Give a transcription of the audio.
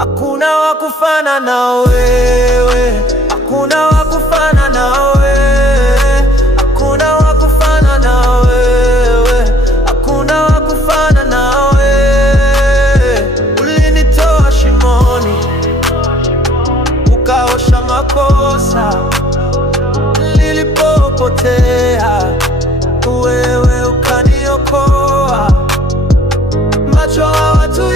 Hakuna wa kufanana na wewe, hakuna wa kufanana na wewe, hakuna wa kufanana na wewe, hakuna wa kufanana na wewe. Ulinitoa shimoni, ukaosha makosa nilipopotea, wewe ukaniokoa. Macho ya watu